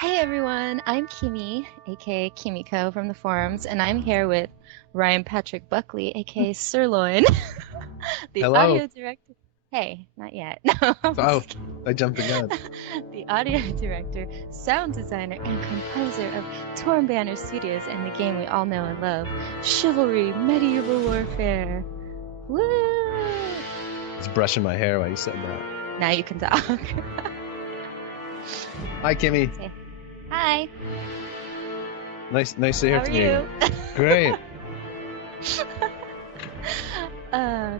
Hey everyone, I'm Kimmy, aka Kimiko from the forums, and I'm here with Ryan Patrick Buckley, aka Sirloin, the Hello. audio director. Hey, not yet. No, I'm Oh, just kidding. I jumped the gun. The audio director, sound designer, and composer of Torn Banner Studios and the game we all know and love, Chivalry Medieval Warfare. Woo! I was brushing my hair while you said that. Now you can talk. Hi, Kimmy. Say hi. Nice to hear How are from you? Great.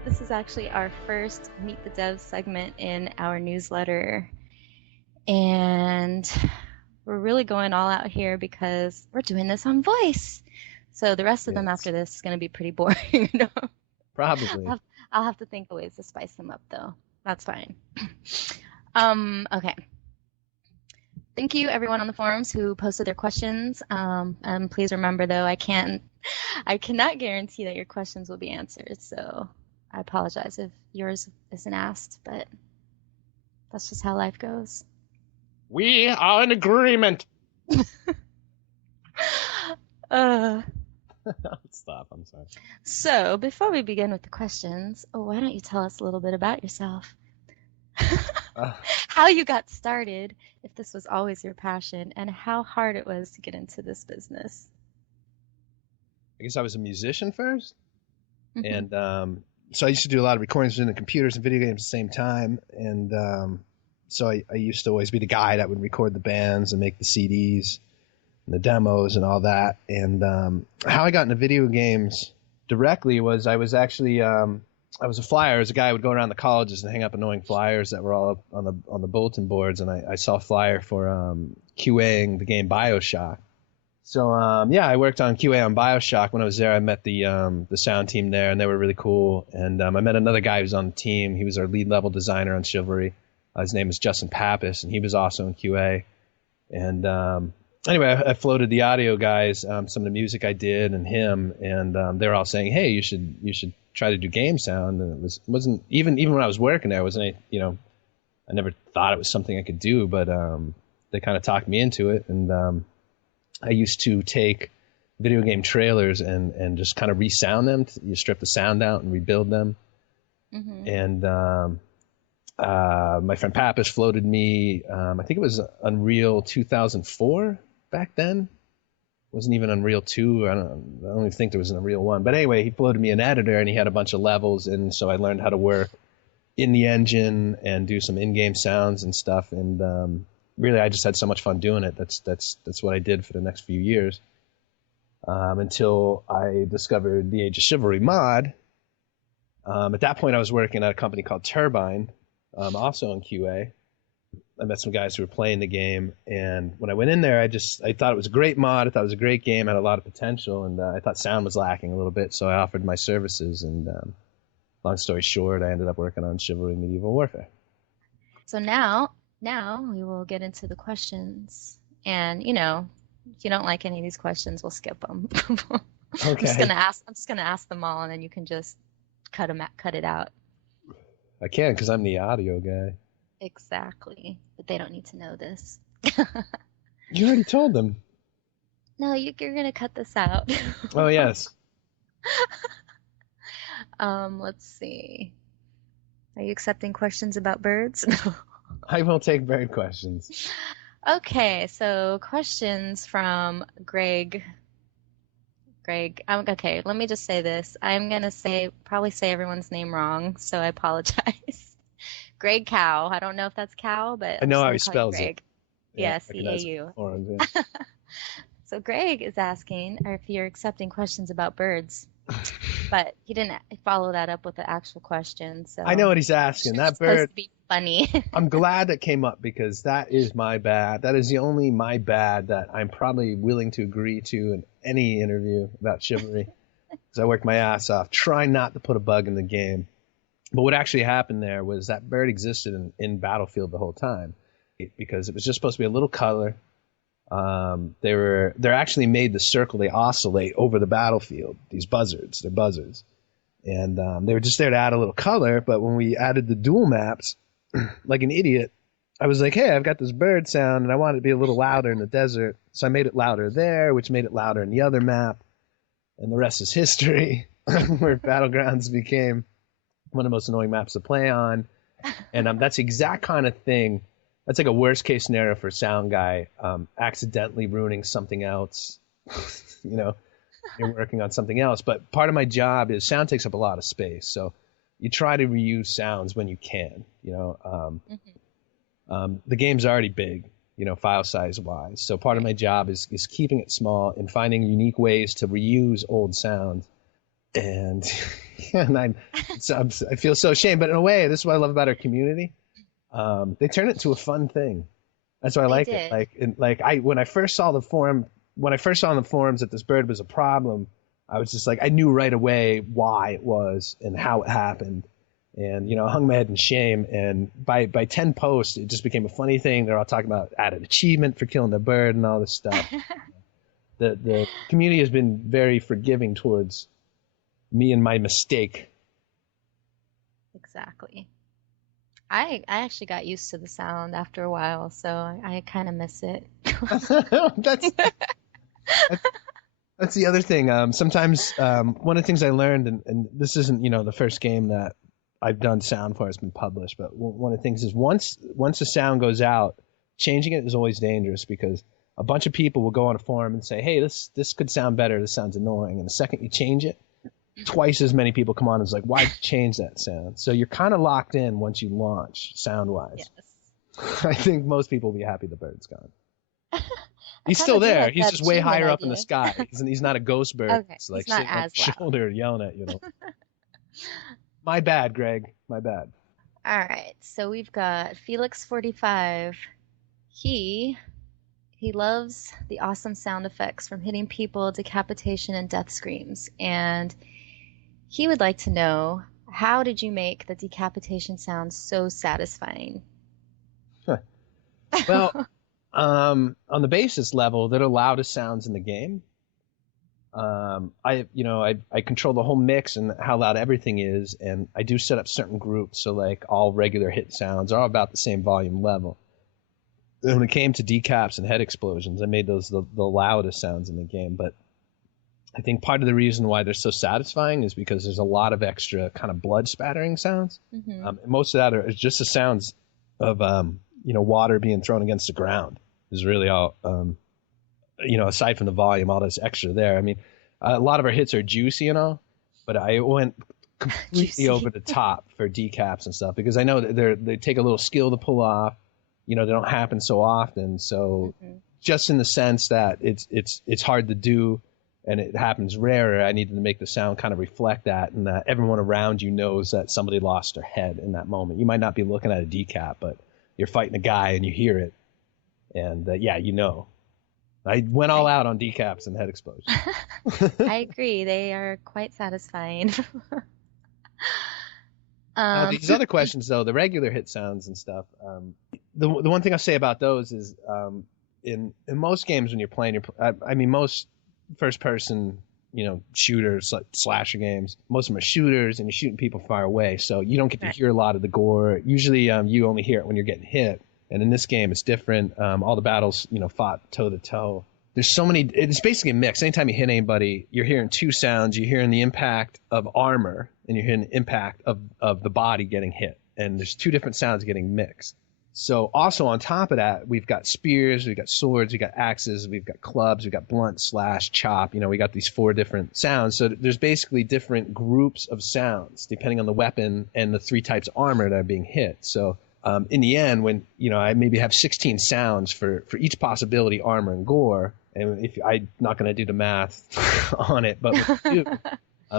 This is actually our first Meet the Devs segment in our newsletter. And we're really going all out here because we're doing this on voice. So the rest of them Yes. after this is going to be pretty boring. No. Probably. I'll have to think of ways to spice them up though. That's fine. Okay. Thank you everyone on the forums who posted their questions. And please remember though, I cannot guarantee that your questions will be answered. So I apologize if yours isn't asked, but that's just how life goes. We are in agreement. Uh, Stop. I'm sorry. so before we begin with the questions, why don't you tell us a little bit about yourself? Uh, How you got started, if this was always your passion, and how hard it was to get into this business. I guess I was a musician first, Mhm. and so I used to do a lot of recordings in the computers and video games at the same time, and so I used to always be the guy that would record the bands and make the CDs and the demos and all that. And how I got into video games directly was I was a flyer. I was a guy who would go around the colleges and hang up annoying flyers that were all up on the bulletin boards, and I saw a flyer for QAing the game BioShock. So yeah, I worked on QA on BioShock. When I was there, I met the sound team there, and they were really cool. And I met another guy who was on the team. He was our lead level designer on Chivalry. His name was Justin Pappas, and he was also in QA. And anyway, I floated the audio guys some of the music I did and him, and they were all saying, "Hey, you should try to do game sound." And wasn't even when I was working there, I wasn't I never thought it was something I could do, but they kind of talked me into it, and I used to take video game trailers and just kind of resound them. You strip the sound out and rebuild them, Mhm. and my friend Pappas floated me. I think it was Unreal 2004 back then. It wasn't even Unreal 2. I don't even think there was an Unreal 1. But anyway, he floated me an editor, and he had a bunch of levels, and so I learned how to work in the engine and do some in-game sounds and stuff. And really, I just had so much fun doing it. That's what I did for the next few years until I discovered the Age of Chivalry mod. At that point, I was working at a company called Turbine, also in QA. I met some guys who were playing the game, and when I went in there, I thought it was a great mod. I thought it was a great game, had a lot of potential, and I thought sound was lacking a little bit, so I offered my services. And long story short, I ended up working on Chivalry Medieval Warfare. So now we will get into the questions. And if you don't like any of these questions, we'll skip them. Okay, I'm just gonna ask them all, and then you can just cut it out. I can because I'm the audio guy. Exactly. But they don't need to know this. You already told them. No, you're gonna cut this out. Oh yes. Let's see. Are you accepting questions about birds? No. I will take bird questions. Okay, so questions from Greg. Okay, let me just say this. I'm gonna probably say everyone's name wrong, so I apologize. Greg Cow. I don't know if that's cow, but I I'm know just how gonna he call you spells it. Greg. Yeah, Yeah, I recognize it C-A-U. from forums. Yeah. So Greg is asking if you're accepting questions about birds, but he didn't follow that up with the actual question, I know so what he's it's asking. just That supposed bird. to be funny. I'm glad that came up because that is my bad. That is the only my bad that I'm probably willing to agree to in any interview about chivalry. Because I worked my ass off, trying not to put a bug in the game. But what actually happened there was that bird existed in Battlefield the whole time because it was just supposed to be a little color. They're actually made to circle. They oscillate over the battlefield. They're buzzards, and they were just there to add a little color. But when we added the dual maps, like an idiot, I was like, hey, I've got this bird sound and I want it to be a little louder in the desert. So I made it louder there, which made it louder in the other map. And the rest is history, where Battlegrounds became one of the most annoying maps to play on. And that's the exact kind of thing. That's like a worst case scenario for a sound guy, accidentally ruining something else. You know, you're working on something else. But part of my job is sound takes up a lot of space. So you try to reuse sounds when you can, you know. The game's already big, you know, file size wise. So part of my job is keeping it small and finding unique ways to reuse old sounds. And, I feel so ashamed, but in a way, this is what I love about our community. They turn it into a fun thing. That's why I like it. When I first saw on the forums that this bird was a problem, I was just like, I knew right away why it was and how it happened. And, you know, I hung my head in shame. And by 10 posts, it just became a funny thing. They're all talking about added achievement for killing the bird and all this stuff. The community has been very forgiving towards me and my mistake. Exactly. I actually got used to the sound after a while, so I kind of miss it. That's the other thing. Sometimes one of the things I learned, and this isn't, you know, the first game that I've done sound for has been published, but one of the things is once the sound goes out, changing it is always dangerous because a bunch of people will go on a forum and say, hey, this could sound better, this sounds annoying, and the second you change it, twice as many people come on and it's like, why'd you change that sound? So you're kind of locked in once you launch, sound-wise. Yes. I think most people will be happy the bird's gone. He's still there. He's just way higher up in the sky. He's not a ghost bird. Okay. It's like he's not sitting on as your shoulder yelling at you. My bad, Greg. My bad. All right. So we've got Felix45. He loves the awesome sound effects from hitting people, decapitation, and death screams. And he would like to know, how did you make the decapitation sound so satisfying? Well, on the basis level, they're the loudest sounds in the game. I control the whole mix and how loud everything is, and I do set up certain groups, so like all regular hit sounds are all about the same volume level. And when it came to decaps and head explosions, I made those the loudest sounds in the game. But I think part of the reason why they're so satisfying is because there's a lot of extra kind of blood spattering sounds. Mm-hmm. And most of that is just the sounds of water being thrown against the ground. Is really all. Aside from the volume, all this extra there. I mean, a lot of our hits are juicy and all, but I went completely over the top for decaps and stuff because I know that they take a little skill to pull off. You know, they don't happen so often. So just in the sense that it's hard to do and it happens rarer, I needed to make the sound kind of reflect that, and that everyone around you knows that somebody lost their head in that moment. You might not be looking at a decap, but you're fighting a guy and you hear it, and you know. I went all out on decaps and head explosions. I agree. They are quite satisfying. These other questions, though, the regular hit sounds and stuff, the one thing I'll say about those is in most games when you're playing, most first-person, shooters, like slasher games, most of them are shooters, and you're shooting people far away, so you don't get to hear a lot of the gore. Usually you only hear it when you're getting hit. And in this game, it's different. All the battles, fought toe to toe. There's so many. It's basically a mix. Anytime you hit anybody, you're hearing two sounds. You're hearing the impact of armor, and you're hearing the impact of the body getting hit. And there's two different sounds getting mixed. So also on top of that, we've got spears, we've got swords, we've got axes, we've got clubs, we've got blunt, slash, chop. We got these 4 different sounds. So there's basically different groups of sounds depending on the weapon and the 3 types of armor that are being hit. So in the end, when I maybe have 16 sounds for each possibility, armor and gore, and if I'm not going to do the math on it, but when you do,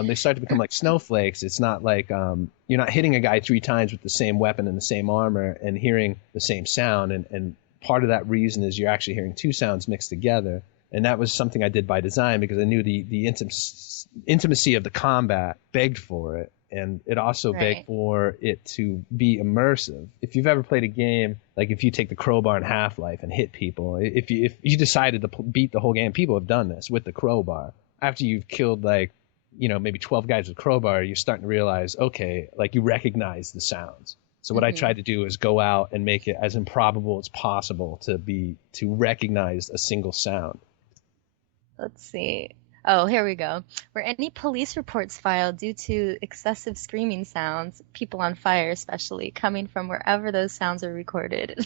they start to become like snowflakes. It's not like you're not hitting a guy 3 times with the same weapon and the same armor and hearing the same sound. And part of that reason is you're actually hearing 2 sounds mixed together. And that was something I did by design because I knew the intimacy of the combat begged for it. And it also begged for it to be immersive. If you've ever played a game, like if you take the crowbar in Half-Life and hit people, if you decided to beat the whole game, people have done this with the crowbar. After you've killed maybe 12 guys with crowbar, you're starting to realize, okay, like you recognize the sounds. So what I tried to do is go out and make it as improbable as possible to recognize a single sound. Let's see. Oh, here we go. Were any police reports filed due to excessive screaming sounds, people on fire especially, coming from wherever those sounds are recorded?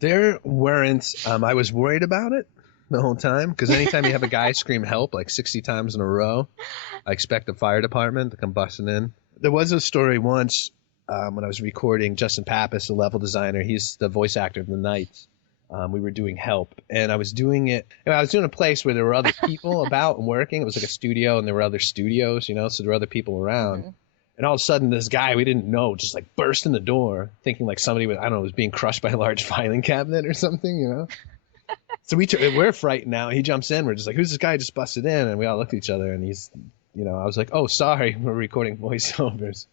There weren't. I was worried about it the whole time, because anytime you have a guy scream help like 60 times in a row, I expect the fire department to come busting in. There was a story once when I was recording Justin Pappas, the level designer. He's the voice actor of the Knights. We were doing help, and I was doing it. I was doing a place where there were other people about and working. It was like a studio, and there were other studios, so there were other people around. And all of a sudden, this guy we didn't know just like burst in the door, thinking like somebody was, I don't know, was being crushed by a large filing cabinet or something, So we're frightened now. He jumps in. We're just like, who's this guy just busted in? And we all looked at each other, and he's, I was like, oh, sorry, we're recording voiceovers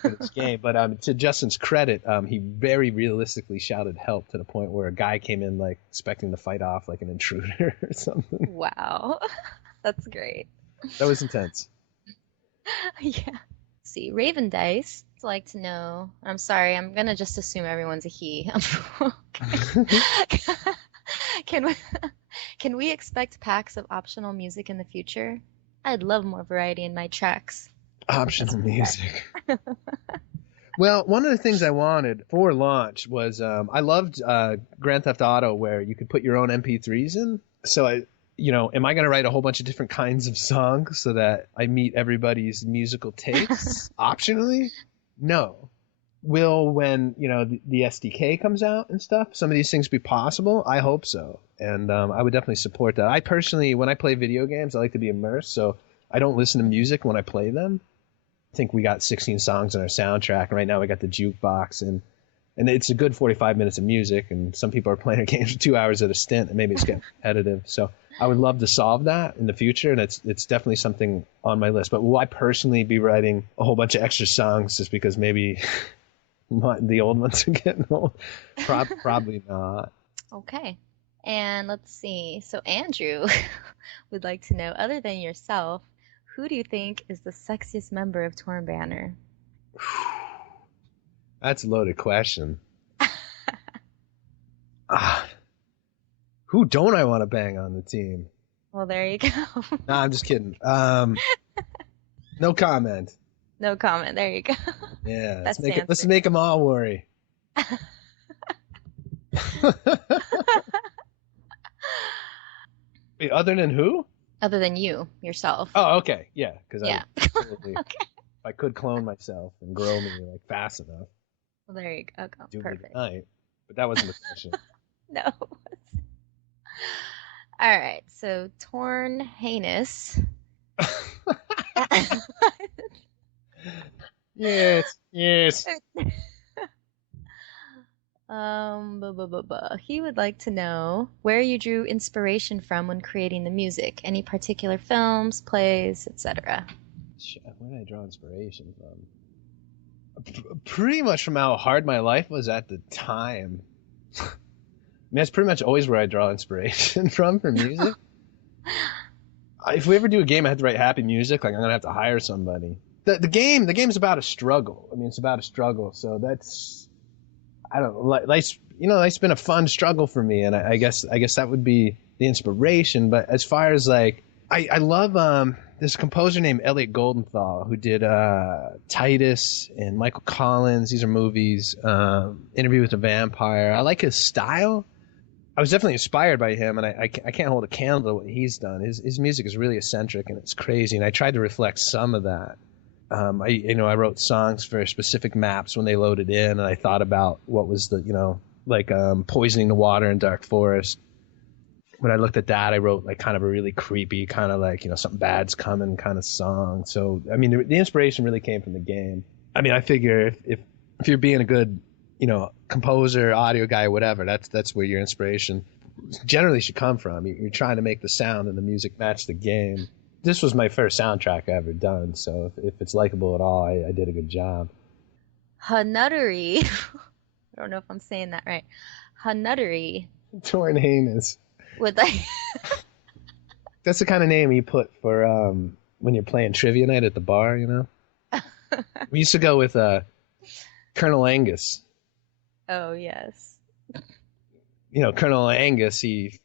for this game. But to Justin's credit, he very realistically shouted help to the point where a guy came in like expecting to fight off like an intruder or something. Wow. That's great. That was intense. Yeah. See, Raven Dice would like to know. I'm sorry, I'm gonna just assume everyone's a he. Can we expect packs of optional music in the future? I'd love more variety in my tracks. Optional music. Well, one of the things I wanted for launch was I loved Grand Theft Auto, where you could put your own MP3s in. So am I going to write a whole bunch of different kinds of songs so that I meet everybody's musical tastes optionally? No. Will, when the SDK comes out and stuff, some of these things be possible? I hope so, and I would definitely support that. I personally, when I play video games, I like to be immersed, so I don't listen to music when I play them. I think we got 16 songs on our soundtrack, and right now we got the jukebox, and it's a good 45 minutes of music, and some people are playing their games for 2 hours at a stint, and maybe it's getting repetitive. So I would love to solve that in the future, and it's definitely something on my list. But will I personally be writing a whole bunch of extra songs just because maybe the old ones are getting old? Probably not. Okay. And let's see. So Andrew would like to know, other than yourself, who do you think is the sexiest member of Torn Banner? That's a loaded question. Who don't I want to bang on the team? Well, there you go. Nah, I'm just kidding. No comment. No comment. There you go. Yeah, let's make them all worry. Wait, other than who? Other than you, yourself. Oh, okay. Yeah, because yeah. Absolutely, okay. If I could clone myself and grow me like fast enough. Well, there you go. Okay, perfect. Night, but that wasn't the question. No. All right. So Torn Heinous. Yes. He would like to know where you drew inspiration from when creating the music. Any particular films, plays, etc. Where did I draw inspiration from? Pretty much from how hard my life was at the time. I mean, that's pretty much always where I draw inspiration from for music. If we ever do a game, I have to write happy music. Like, I'm gonna have to hire somebody. The game's about a struggle. I mean, it's about a struggle. So that's, I don't know. Life's been a fun struggle for me, and I guess that would be the inspiration. But as far as like, I love this composer named Elliot Goldenthal who did Titus and Michael Collins. These are movies. Interview with the Vampire. I like his style. I was definitely inspired by him, and I can't hold a candle to what he's done. His music is really eccentric and it's crazy, and I tried to reflect some of that. I wrote songs for specific maps when they loaded in, and I thought about what was the poisoning the water in Dark Forest. When I looked at that, I wrote like kind of a really creepy kind of like something bad's coming kind of song. So I mean, the inspiration really came from the game. I mean, I figure if you're being a good composer, audio guy, whatever, that's where your inspiration generally should come from. You're trying to make the sound and the music match the game. This was my first soundtrack I ever done, so if it's likable at all, I did a good job. Hanuttery. I don't know if I'm saying that right. Hanuttery. Torn Heinous. Would I? That's the kind of name you put for when you're playing trivia night at the bar, We used to go with Colonel Angus. Oh, yes. Colonel Angus, he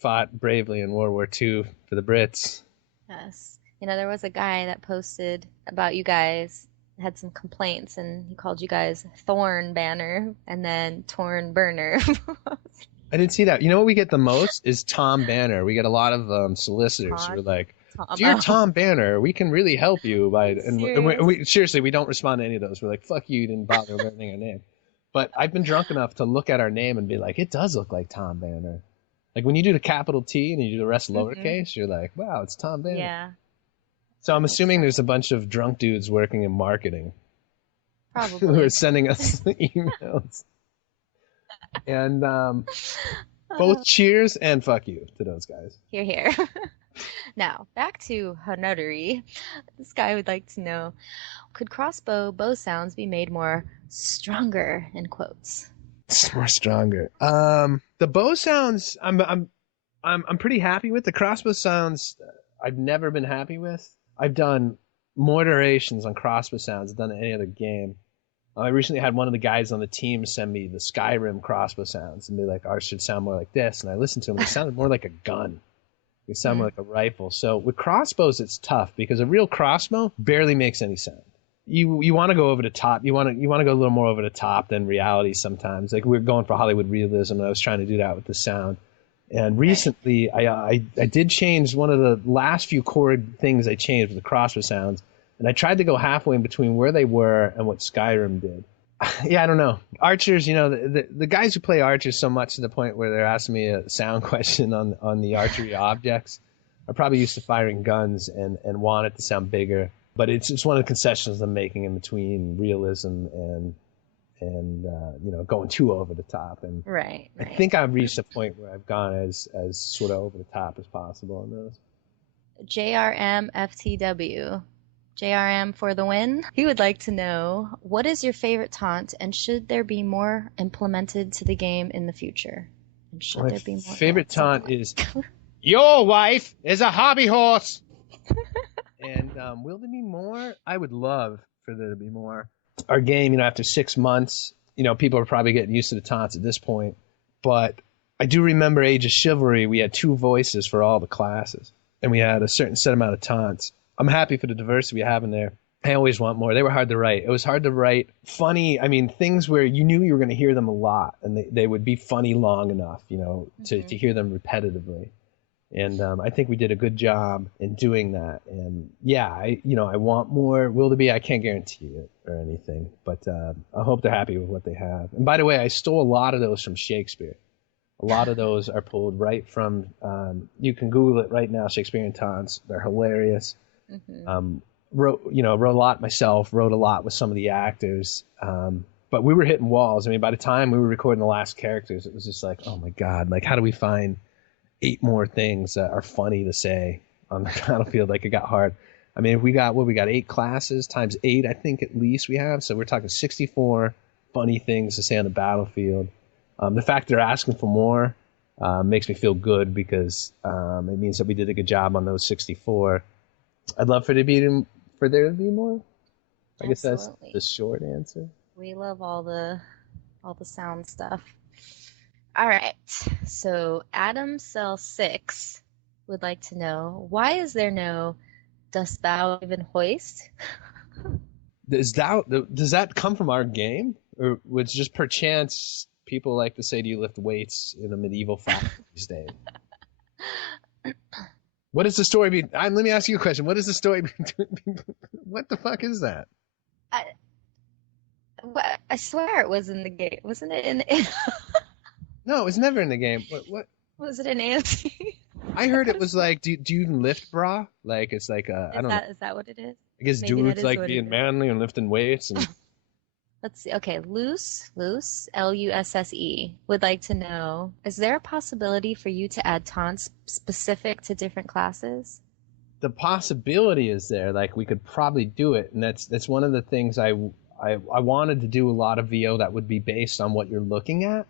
fought bravely in World War II for the Brits. Yes. There was a guy that posted about you guys, had some complaints, and he called you guys Thorn Banner and then Torn Burner. I didn't see that. You know what we get the most is Tom Banner. We get a lot of solicitors who are Tom, like, Tom. if you're Tom Banner, we can really help you by. And Serious? we seriously, we don't respond to any of those. We're like, fuck you, you didn't bother learning our name. But I've been drunk enough to look at our name and be like, it does look like Tom Banner. Like when you do the capital T and you do the rest lowercase, you're like, wow, it's Tom Banner. Yeah. So I'm assuming there's a bunch of drunk dudes working in marketing who Probably. are sending us emails. And both cheers and fuck you to those guys. Here, here. Now, back to Hanuderi. This guy would like to know, could crossbow bow sounds be made more stronger, in quotes? More stronger. The bow sounds I'm pretty happy with. The crossbow sounds I've never been happy with. I've done more iterations on crossbow sounds than any other game. I recently had one of the guys on the team send me the Skyrim crossbow sounds and be like, ours should sound more like this. And I listened to them. It sounded more like a gun. It sounded more like a rifle. So with crossbows, it's tough because a real crossbow barely makes any sound. You want to go over the top. You want to go a little more over the top than reality sometimes. Like we're going for Hollywood realism, and I was trying to do that with the sound. And recently, I did change one of the last few chord things I changed with the crossbow sounds, and I tried to go halfway in between where they were and what Skyrim did. Yeah, I don't know. Archers, the guys who play archers so much to the point where they're asking me a sound question on the archery objects are probably used to firing guns and want it to sound bigger. But it's one of the concessions I'm making in between realism and going too over the top. And Right. I think I've reached a point where I've gone as sort of over the top as possible on those. JRM FTW. JRM for the win. He would like to know, what is your favorite taunt, and should there be more implemented to the game in the future? And should My there be more favorite taunt is, your wife is a hobby horse. And will there be more? I would love for there to be more. Our game, after 6 months, people are probably getting used to the taunts at this point. But I do remember Age of Chivalry, we had 2 voices for all the classes. And we had a certain set amount of taunts. I'm happy for the diversity we have in there. I always want more. They were hard to write. It was hard to write funny, things where you knew you were going to hear them a lot. And they would be funny long enough, to hear them repetitively. And I think we did a good job in doing that. And yeah, I want more. Will there be? I can't guarantee it or anything, but I hope they're happy with what they have. And by the way, I stole a lot of those from Shakespeare. A lot of those are pulled right from. You can Google it right now. Shakespearean taunts. They're hilarious. Wrote a lot myself. Wrote a lot with some of the actors. But we were hitting walls. By the time we were recording the last characters, it was just like, oh my god! Like, how do we find 8 more things that are funny to say on the battlefield? Like, it got hard. We got 8 classes times 8, I think at least we have. So we're talking 64 funny things to say on the battlefield. The fact they're asking for more makes me feel good because it means that we did a good job on those 64. I'd love for there to be more. I guess that's the short answer. We love all the sound stuff. All right, so Adam Cell 6 would like to know, why is there no "Dost thou even hoist"? Does that come from our game, or was just perchance people like to say, "Do you lift weights" in a medieval fight these days? What is the story? Let me ask you a question. What is the story? What the fuck is that? I swear it was in the game, wasn't it? In No, it was never in the game. What? Was it in AMC? I heard it was like, do you even lift, brah? Like, it's like I don't know. Is that what it is? I guess Maybe dudes like being manly and lifting weights. And Let's see. Okay, Lusse, Lusse, would like to know, is there a possibility for you to add taunts specific to different classes? The possibility is there. Like, we could probably do it, and that's one of the things I wanted to do a lot of VO that would be based on what you're looking at.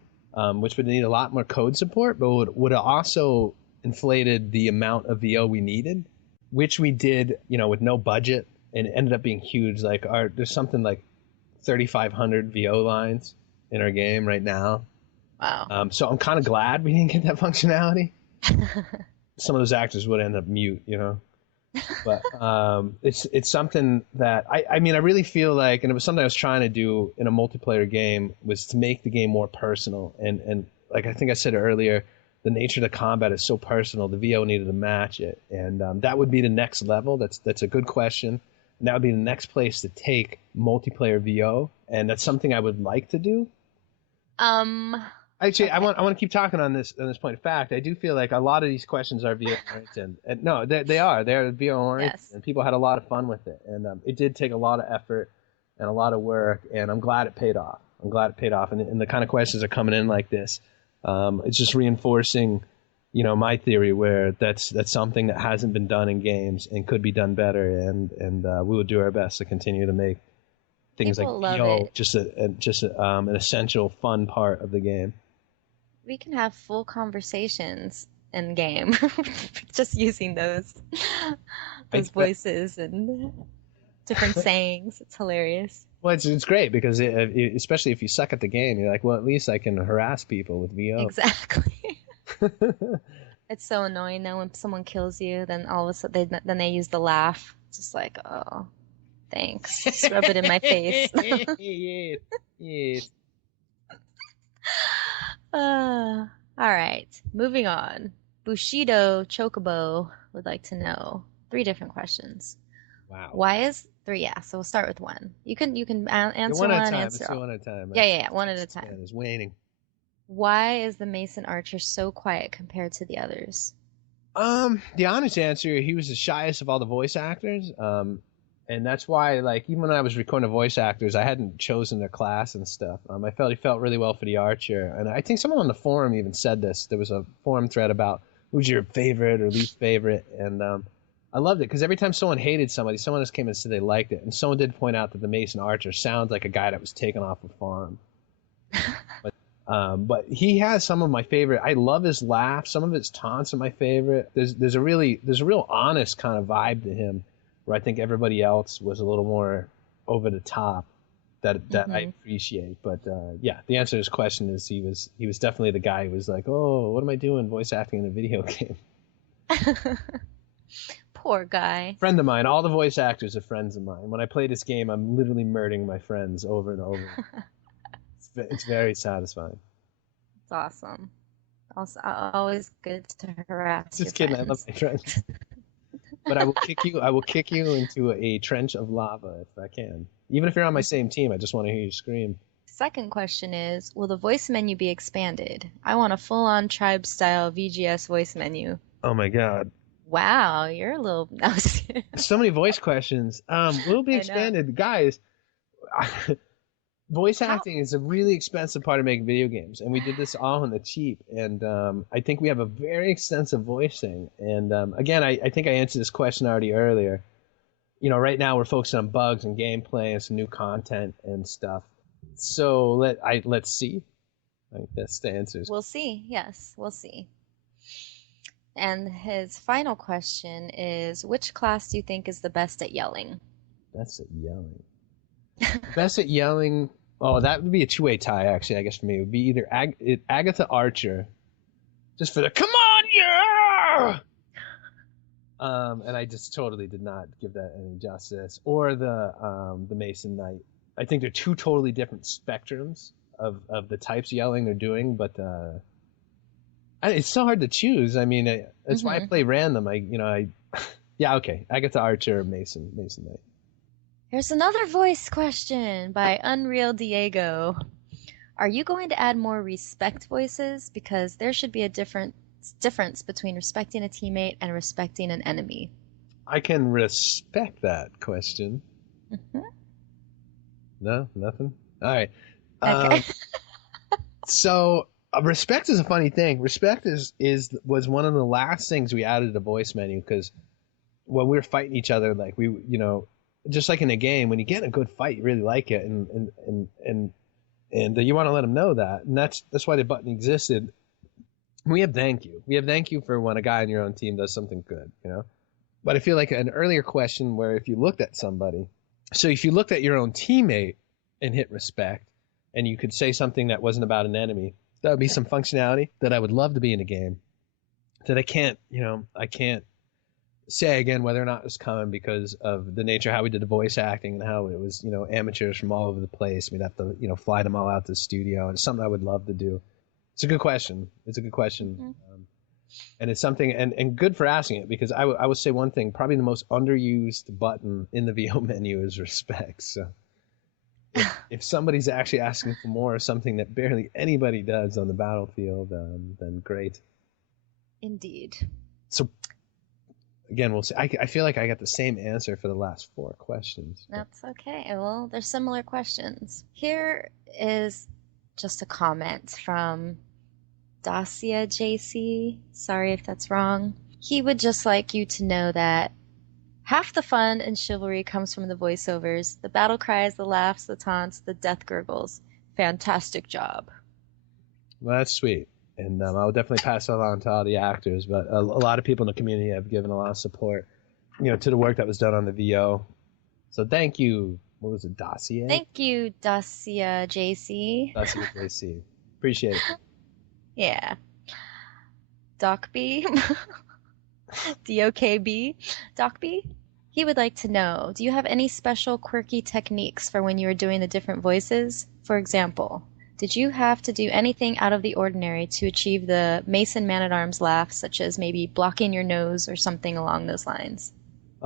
Which would need a lot more code support, but would have also inflated the amount of VO we needed, which we did, with no budget, and it ended up being huge. Like there's something like 3,500 VO lines in our game right now. Wow. So I'm kind of glad we didn't get that functionality. Some of those actors would end up mute, But it's something that I mean, I really feel like, and it was something I was trying to do in a multiplayer game, was to make the game more personal. And like I think I said earlier, the nature of the combat is so personal. The VO needed to match it, and that would be the next level. That's a good question. And that would be the next place to take multiplayer VO, and that's something I would like to do. Actually, okay. I want to keep talking on this point. In fact, I do feel like a lot of these questions are VO oriented, and no, they are. They're VO oriented, yes. And people had a lot of fun with it, and it did take a lot of effort and a lot of work, and I'm glad it paid off. And the kind of questions are coming in like this. It's just reinforcing, my theory where that's something that hasn't been done in games and could be done better, and we will do our best to continue to make things people like VO just an essential fun part of the game. We can have full conversations in game, just using those voices and different sayings. It's hilarious. Well, it's great because especially if you suck at the game, you're like, well, at least I can harass people with VO. Exactly. It's so annoying though when someone kills you, then all of a sudden they use the laugh. It's just like, oh, thanks. Just rub it in my face. Yes. All right, moving on. Bushido Chocobo would like to know 3 different questions. Wow. Why is 3? Yeah, so we'll start with 1. You can answer one one. At a time. Answer Let's do one at a time. Yeah, one at a time. It's waning. Why is the Mason Archer so quiet compared to the others? The honest answer, he was the shyest of all the voice actors. And that's why, like, even when I was recording the voice actors, I hadn't chosen their class and stuff. I felt he felt really well for the Archer. And I think someone on the forum even said this. There was a forum thread about who's your favorite or least favorite. And I loved it because every time someone hated somebody, someone else came and said they liked it. And someone did point out that the Mason Archer sounds like a guy that was taken off a farm. But he has some of my favorite. I love his laugh. Some of his taunts are my favorite. There's a real honest kind of vibe to him, where I think everybody else was a little more over the top that I appreciate. But yeah, the answer to this question is he was definitely the guy who was like, oh, what am I doing voice acting in a video game? Poor guy. Friend of mine. All the voice actors are friends of mine. When I play this game, I'm literally murdering my friends over and over. It's very satisfying. It's awesome. Also, always good to harass. Just kidding. Friends. I love my friends. But I will kick you into a trench of lava if I can. Even if you're on my same team, I just want to hear you scream. Second question is, will the voice menu be expanded? I want a full-on tribe-style VGS voice menu. Oh my god. Wow, you're a little... So many voice questions. Will be expanded. Guys, voice acting is a really expensive part of making video games, and we did this all on the cheap. And I think we have a very extensive voicing. And again, I think I answered this question already earlier. Right now we're focusing on bugs and gameplay and some new content and stuff. So let's see. I think that's the answers. We'll see. Yes, we'll see. And his final question is, which class do you think is the best at yelling? Best at yelling. Best at yelling. Oh, that would be a 2-way tie, actually, I guess, for me. It would be either Agatha Archer, just for the come on, yeah! And I just totally did not give that any justice. Or the Mason Knight. I think they're 2 totally different spectrums of the types of yelling they're doing, but it's so hard to choose. I mean, that's why I play random. Yeah, okay. Agatha Archer or Mason Knight. Here's another voice question by Unreal Diego. Are you going to add more respect voices? Because there should be a difference between respecting a teammate and respecting an enemy. I can respect that question. Mm-hmm. No, nothing? All right. Okay. So respect is a funny thing. Respect was one of the last things we added to the voice menu, because when we were fighting each other, like just like in a game, when you get in a good fight, you really like it, and you want to let them know that, and that's why the button existed. We have thank you for when a guy on your own team does something good, But I feel like an earlier question where if you looked at somebody, so if you looked at your own teammate and hit respect, and you could say something that wasn't about an enemy, that would be some functionality that I would love to be in a game that I can't say again whether or not it's coming because of the nature of how we did the voice acting and how it was, amateurs from all over the place. We'd have to, fly them all out to the studio. It's something I would love to do. It's a good question. Mm-hmm. And it's something, and good for asking it, because I would say one thing, probably the most underused button in the VO menu is respect. So if somebody's actually asking for more of something that barely anybody does on the battlefield, then great. Indeed. So again, we'll see. I feel like I got the same answer for the last 4 questions. That's okay. Well, they're similar questions. Here is just a comment from Dacia JC. Sorry if that's wrong. He would just like you to know that half the fun and chivalry comes from the voiceovers, the battle cries, the laughs, the taunts, the death gurgles. Fantastic job. Well, that's sweet. And I'll definitely pass that on to all the actors. But a lot of people in the community have given a lot of support, to the work that was done on the VO. So thank you. What was it, Dacia? Thank you, Dacia JC. Dacia JC. Appreciate it. Yeah. Docb. DOKB. Docb. He would like to know, do you have any special quirky techniques for when you are doing the different voices? For example, did you have to do anything out of the ordinary to achieve the Mason Man-at-Arms laugh, such as maybe blocking your nose or something along those lines?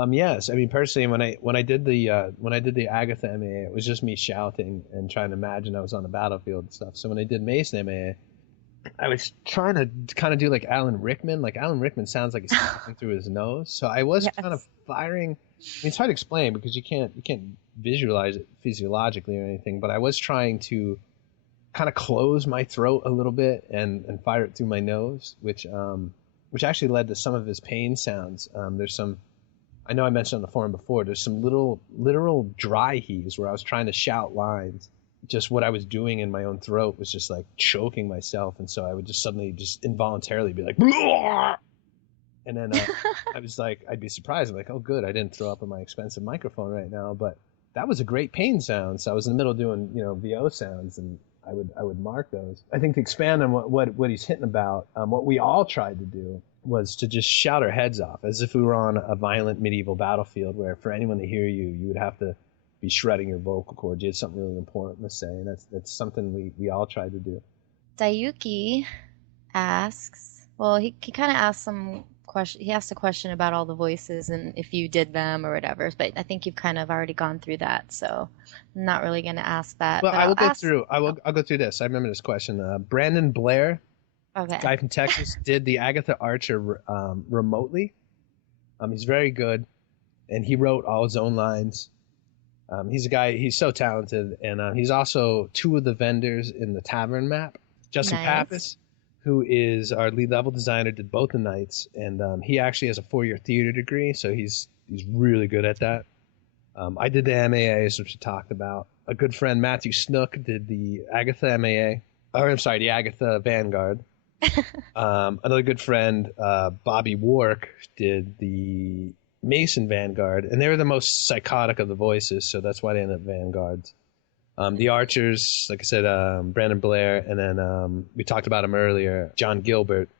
Yes. I mean, personally, when I did the Agatha MAA, it was just me shouting and trying to imagine I was on the battlefield and stuff. So when I did Mason MAA, I was trying to kind of do like Alan Rickman. Like Alan Rickman sounds like he's talking through his nose. So I was kind of firing. I mean, it's hard to explain because you can't visualize it physiologically or anything. But I was trying to kind of close my throat a little bit and fire it through my nose, which actually led to some of his pain sounds. There's some, I know I mentioned on the forum before, there's some literal dry heaves where I was trying to shout lines. Just what I was doing in my own throat was just like choking myself, and so I would just suddenly just involuntarily be like, "Blah!" And then I was like, I'd be surprised. I'm like, oh, good, I didn't throw up on my expensive microphone right now, but that was a great pain sound. So I was in the middle doing VO sounds, and I would mark those. I think to expand on what he's hitting about, what we all tried to do was to just shout our heads off as if we were on a violent medieval battlefield, where for anyone to hear you, you would have to be shredding your vocal cords. You had something really important to say, and that's something we all tried to do. Dayuki asks, well, he kind of asked some question. He asked a question about all the voices and if you did them or whatever. But I think you've kind of already gone through that, so I'm not really going to ask that. Well, I will go through. I'll go through this. I remember this question. Brandon Blair, guy from Texas, did the Agatha Archer remotely. He's very good, and he wrote all his own lines. He's a guy, he's so talented, and he's also 2 of the vendors in the tavern map. Justin Pappas, who is our lead level designer, did both the nights, and he actually has a 4-year theater degree, so he's really good at that. I did the MAAs, which we talked about. A good friend, Matthew Snook, did the Agatha MAA, the Agatha Vanguard. Another good friend, Bobby Wark, did the Mason Vanguard, and they were the most psychotic of the voices, so that's why they ended up Vanguards. The Archers, like I said, Brandon Blair, and then we talked about him earlier, John Gilbert,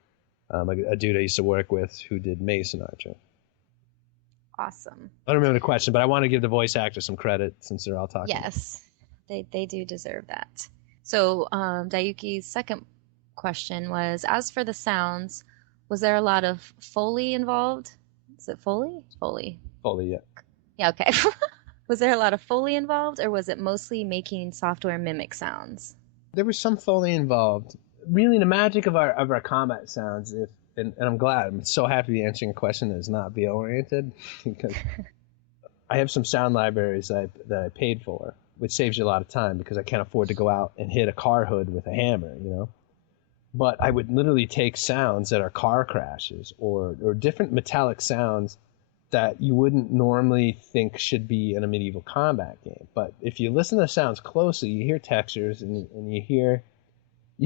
a dude I used to work with who did Mason Archer. Awesome. I don't remember the question, but I want to give the voice actors some credit since they're all talking. Yes, they do deserve that. So Dayuki's second question was, as for the sounds, was there a lot of Foley involved? Is it Foley? Foley, yeah. Yeah, okay. Was there a lot of Foley involved, or was it mostly making software mimic sounds? There was some Foley involved. Really, the magic of our combat sounds, and I'm glad. I'm so happy to be answering a question that is not VO-oriented, because I have some sound libraries that I paid for, which saves you a lot of time, because I can't afford to go out and hit a car hood with a hammer, But I would literally take sounds that are car crashes or different metallic sounds that you wouldn't normally think should be in a medieval combat game. But if you listen to the sounds closely, you hear textures and you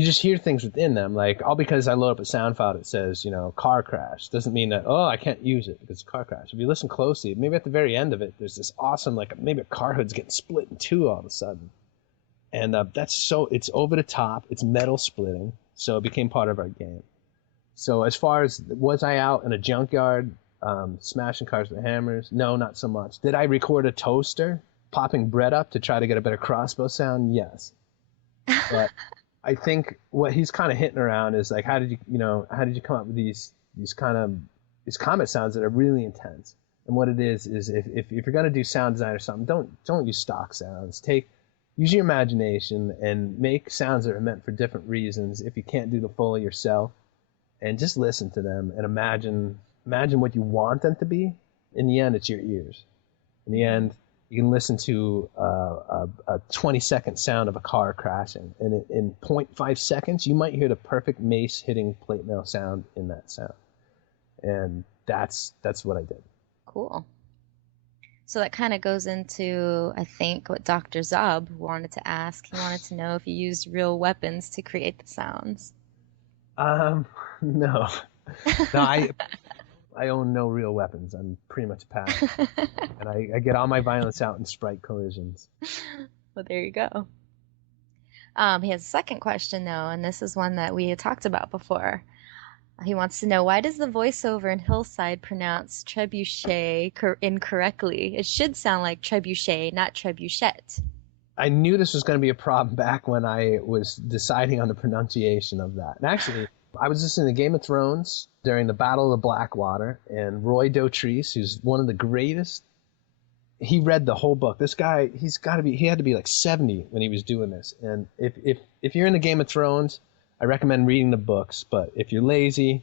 just hear things within them. Like, all because I load up a sound file that says, car crash, doesn't mean that, I can't use it because it's car crash. If you listen closely, maybe at the very end of it, there's this awesome, like maybe a car hood's getting split in 2 all of a sudden. And it's over the top. It's metal splitting. So it became part of our game. So as far as, was I out in a junkyard smashing cars with hammers? No, not so much. Did I record a toaster popping bread up to try to get a better crossbow sound? Yes. But I think what he's kind of hitting around is like, how did you come up with these combat sounds that are really intense? And what it is if you're going to do sound design or something, don't use stock sounds. Use your imagination and make sounds that are meant for different reasons if you can't do the Foley yourself, and just listen to them and imagine what you want them to be. In the end, it's your ears. In the end, you can listen to a 20-second sound of a car crashing, and in 0.5 seconds, you might hear the perfect mace hitting plate mail sound in that sound. And that's what I did. Cool. So that kind of goes into, I think, what Dr. Zob wanted to ask. He wanted to know if you used real weapons to create the sounds. No. No, I own no real weapons. I'm pretty much a passive. And I get all my violence out in sprite collisions. Well, there you go. He has a second question, though, and this is one that we had talked about before. He wants to know, why does the voiceover in Hillside pronounce trebuchet incorrectly? It should sound like trebuchet, not trebuchet. I knew this was going to be a problem back when I was deciding on the pronunciation of that. And actually, I was listening to Game of Thrones during the Battle of the Blackwater, and Roy Dotrice, who's one of the greatest, he read the whole book. This guy, he had to be like 70 when he was doing this. And if you're in the Game of Thrones, I recommend reading the books, but if you're lazy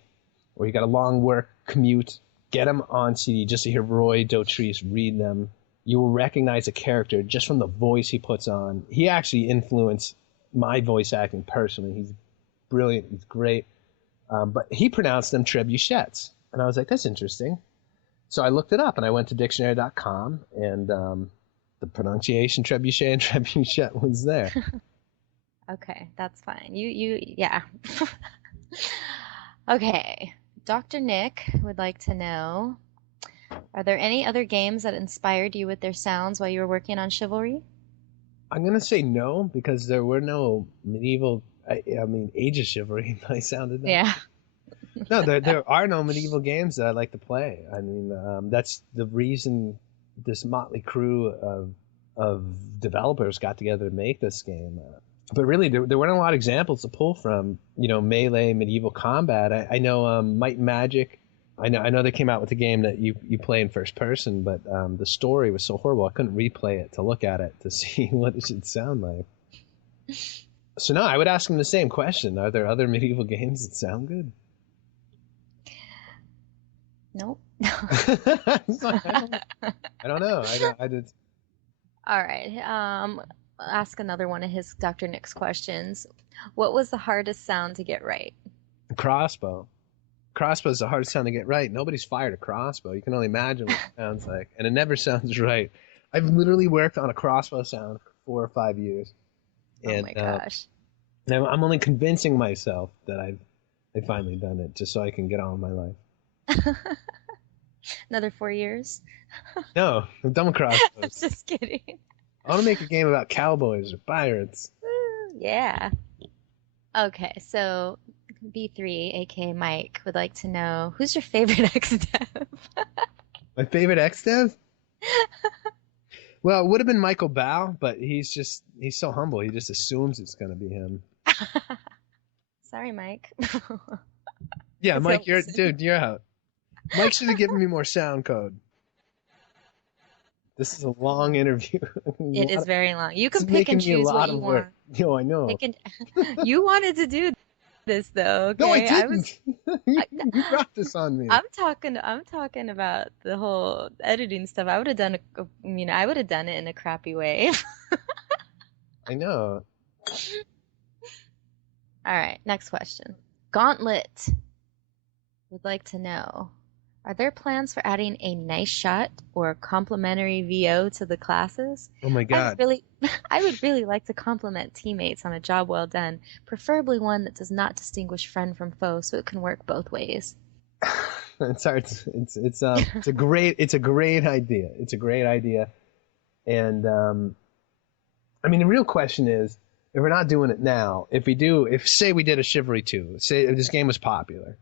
or you got a long work commute, get them on CD just to hear Roy Dotrice read them. You will recognize a character just from the voice he puts on. He actually influenced my voice acting personally. He's brilliant. He's great. But he pronounced them trebuchets. And I was like, that's interesting. So I looked it up, and I went to dictionary.com, and the pronunciation trebuchet and trebuchet was there. Okay, that's fine. Yeah. Okay. Dr. Nick would like to know, are there any other games that inspired you with their sounds while you were working on Chivalry? I'm going to say no, because there were no medieval, Age of Chivalry, I sounded that. Yeah. No, there are no medieval games that I like to play. I mean, that's the reason this motley crew of developers got together to make this game. But really, there weren't a lot of examples to pull from, melee, medieval combat. I know Might and Magic. I know they came out with a game that you play in first person, but the story was so horrible I couldn't replay it to look at it to see what it should sound like. So no, I would ask them the same question. Are there other medieval games that sound good? Nope. I don't know. I did. All right. Ask another one of his Dr. Nick's questions. What was the hardest sound to get right? Crossbow. Crossbow is the hardest sound to get right. Nobody's fired a crossbow. You can only imagine what it sounds like, and it never sounds right. I've literally worked on a crossbow sound for 4 or 5 years. And, oh my gosh. I'm only convincing myself that I've finally done it just so I can get on with my life. Another 4 years? No, I'm done with crossbows. I'm just kidding. I want to make a game about cowboys or pirates. Yeah. Okay, so B3, aka Mike, would like to know, who's your favorite ex-dev? My favorite ex-dev? Well, it would have been Michael Bow, but he's so humble. He just assumes it's going to be him. Sorry, Mike. Yeah, Mike, you're out. Mike should have given me more sound code. This is a long interview. It is very long. You can pick and choose what you want. Yo, I know. You wanted to do this though. Okay? No, I didn't. You brought this on me. I'm talking about the whole editing stuff. I would have done I would have done it in a crappy way. I know. All right, next question. Gauntlet would like to know, are there plans for adding a nice shot or complimentary VO to the classes? Oh my God. I would really like to compliment teammates on a job well done, preferably one that does not distinguish friend from foe, so it can work both ways. It's hard. It's a great idea. It's a great idea. And the real question is, if we're not doing it now, if say we did a Chivalry 2, say if this game was popular,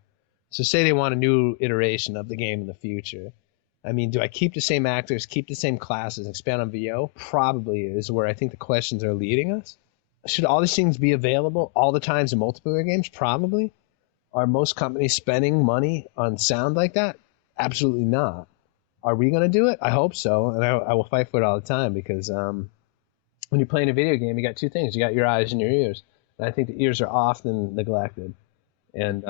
so say they want a new iteration of the game in the future. I mean, do I keep the same actors, keep the same classes, expand on VO? Probably is where I think the questions are leading us. Should all these things be available all the times in multiplayer games? Probably. Are most companies spending money on sound like that? Absolutely not. Are we going to do it? I hope so, and I will fight for it all the time because when you're playing a video game, you got two things. You got your eyes and your ears. And I think the ears are often neglected. And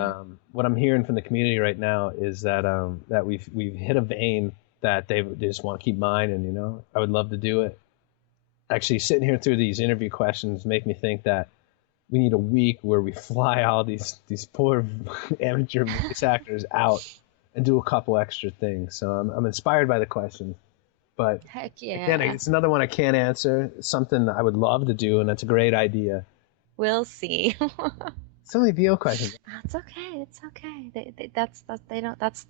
what I'm hearing from the community right now is that that we've hit a vein that they just want to keep mining. You know, I would love to do it. Actually, sitting here through these interview questions make me think that we need a week where we fly all these poor amateur voice actors out and do a couple extra things. So I'm inspired by the questions. But Heck yeah. again, it's another one I can't answer. It's something I would love to do, and that's a great idea. We'll see. So many VO questions. It's okay. It's okay. That's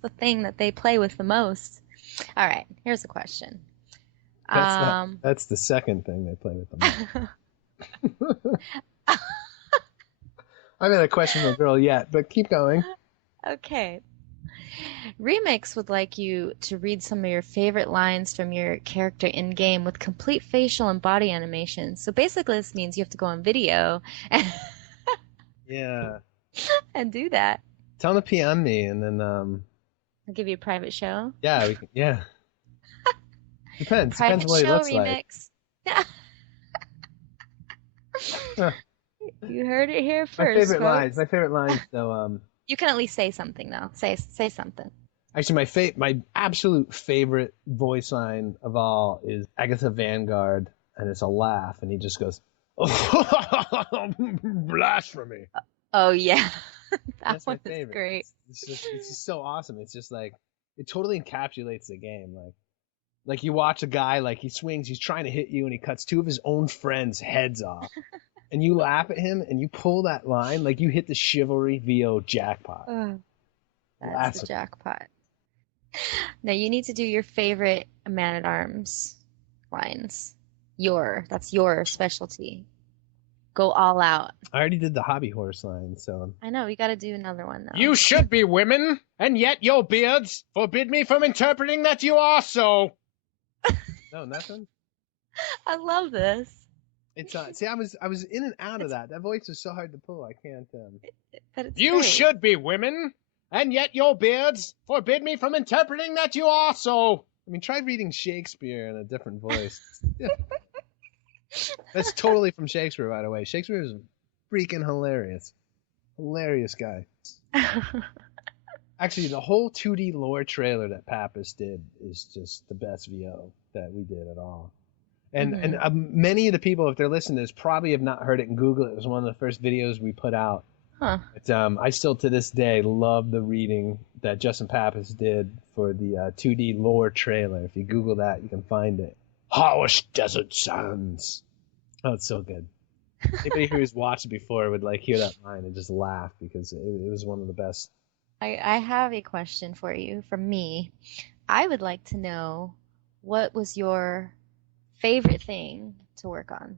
the thing that they play with the most. All right. Here's a question. That's the second thing they play with the most. I haven't had a question from a girl yet, but keep going. Okay. Remix would like you to read some of your favorite lines from your character in game with complete facial and body animations. So basically, this means you have to go on video and yeah, and do that. Tell them to PM me, and then I'll give you a private show. Yeah, we can, yeah. Depends. Private Depends what he show looks remix. like. You heard it here first. My favorite lines, though. You can at least say something though. Say something. Actually, my absolute favorite voice line of all is Agatha Vanguard, and it's a laugh, and he just goes, "Oh, blasphemy!" Oh yeah, That's my one is favorite. great. It's just so awesome. It's just like it totally encapsulates the game. Like you watch a guy, like he swings, he's trying to hit you, and he cuts two of his own friends' heads off. And you laugh at him, and you pull that line, like you hit the Chivalry VO jackpot. That's the jackpot. Now you need to do your favorite Man-at-Arms lines. That's your specialty. Go all out. I already did the hobby horse line, so. I know, we gotta do another one though. You should be women, and yet your beards forbid me from interpreting that you are so. No, nothing? I love this. It's see, I was in and out of that. That voice was so hard to pull. I can't. But it's You great. should be women, and yet your beards forbid me from interpreting that you are so. I mean, try reading Shakespeare in a different voice. That's totally from Shakespeare, by the way. Shakespeare is freaking hilarious. Hilarious guy. Actually, the whole 2D lore trailer that Pappas did is just the best VO that we did at all. And many of the people, if they're listening to this, probably have not heard it and Google it. It was one of the first videos we put out. Huh. But, I still, to this day, love the reading that Justin Pappas did for the 2D lore trailer. If you Google that, you can find it. Harsh desert sands. Oh, it's so good. Anybody who's watched it before would hear that line and just laugh because it was one of the best. I have a question for you from me. I would like to know what was your favorite thing to work on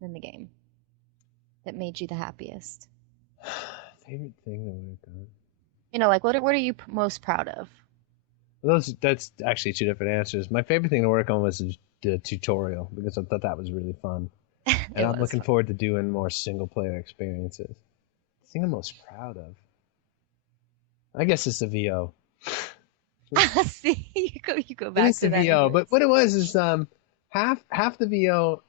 in the game that made you the happiest? Favorite thing to work on? You know, what are you most proud of? Well, that's actually two different answers. My favorite thing to work on was the tutorial because I thought that was really fun. And I'm looking forward to doing more single-player experiences. The thing I'm most proud of? I guess it's the VO. See, you go back it's to the that. VO, but what it was is half the VO.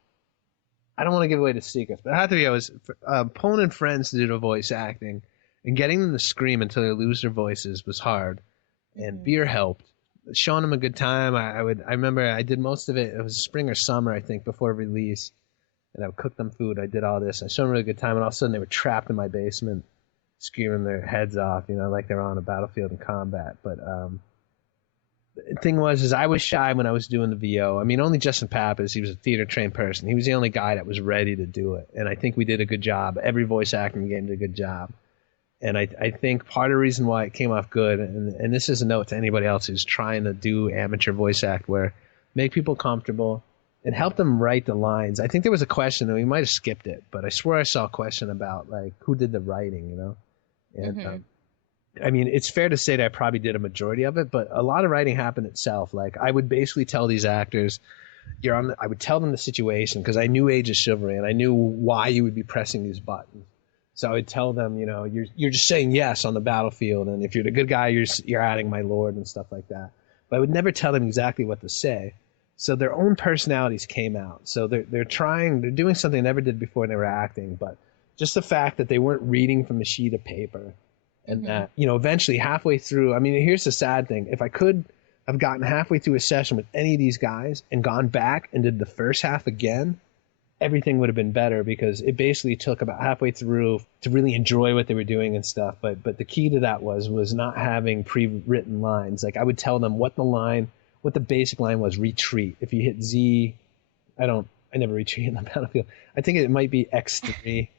I don't want to give away the secrets, but half the VO is pulling in friends to do the voice acting and getting them to scream until they lose their voices was hard, and beer helped. Showing them a good time. I remember I did most of it. It was spring or summer, I think, before release, and I would cook them food. I did all this. I showed them a really good time, and all of a sudden they were trapped in my basement, screaming their heads off, like they were on a battlefield in combat. But the thing was I was shy when I was doing the VO. I mean, only Justin Pappas, he was a theater-trained person. He was the only guy that was ready to do it, and I think we did a good job. Every voice acting game did a good job. And I think part of the reason why it came off good, and this is a note to anybody else who's trying to do amateur voice act, where make people comfortable, and help them write the lines. I think there was a question, and we might have skipped it, but I swear I saw a question about like who did the writing, you know? And I mean, it's fair to say that I probably did a majority of it, but a lot of writing happened itself. Like I would basically tell these actors, I would tell them the situation because I knew Age of Chivalry and I knew why you would be pressing these buttons. So I would tell them, you know, you're just saying yes on the battlefield, and if you're the good guy, you're adding my lord and stuff like that. But I would never tell them exactly what to say. So their own personalities came out. So they're doing something they never did before, and they were acting. But just the fact that they weren't reading from a sheet of paper, and that, you know, eventually halfway through, I mean, here's the sad thing: if I could have gotten halfway through a session with any of these guys and gone back and did the first half again, everything would have been better, because it basically took about halfway through to really enjoy what they were doing and stuff. But the key to that was not having pre-written lines. Like I would tell them what the basic line was: retreat. If you hit Z, I never retreat in the battlefield. I think it might be X3.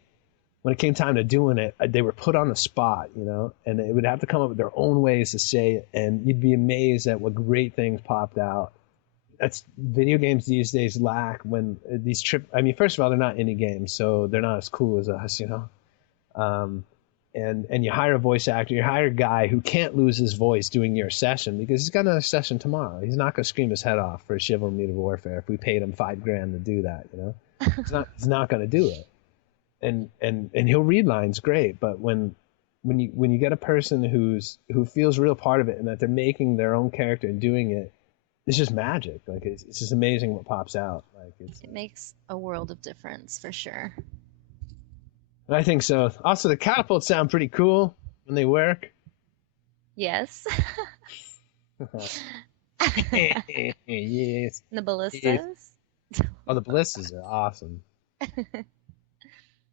When it came time to doing it, they were put on the spot, you know, and they would have to come up with their own ways to say it, and you'd be amazed at what great things popped out. That's video games these days lack. When these I mean, first of all, they're not indie games, so they're not as cool as us, you know. And you hire a voice actor, you hire a guy who can't lose his voice doing your session, because he's got another session tomorrow. He's not going to scream his head off for a Chivalry Meet of Warfare if we paid him $5,000 to do that, you know. He's not going to do it. And he'll read lines great, but when you get a person who feels real part of it, and that they're making their own character and doing it, it's just magic. Like it's just amazing what pops out. Like it makes a world of difference for sure. I think so. Also, the catapults sound pretty cool when they work. Yes. Yes. The ballistas. Oh, the ballistas are awesome.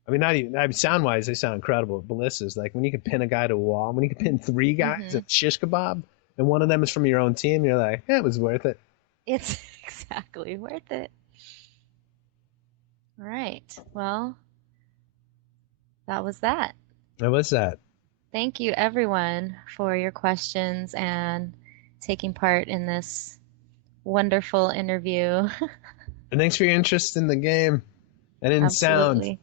I mean, sound-wise, they sound incredible. Ballistas, like when you can pin a guy to a wall, when you can pin 3 guys at shish kebab, and one of them is from your own team, you're like, yeah, it was worth it. It's exactly worth it. All right. Well, that was that. That was that. Thank you, everyone, for your questions and taking part in this wonderful interview. And thanks for your interest in the game and in Absolutely. sound.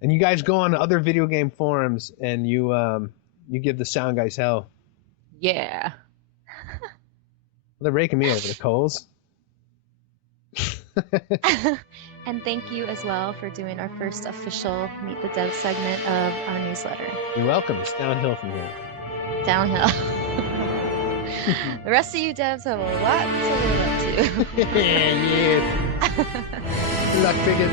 And you guys go on to other video game forums and you give the sound guys hell. Yeah. They're raking me over the coals. And thank you as well for doing our first official Meet the Dev segment of our newsletter. You're welcome. It's downhill from here. Downhill. The rest of you devs have a lot to live up to. Yeah. Good luck, Cricket.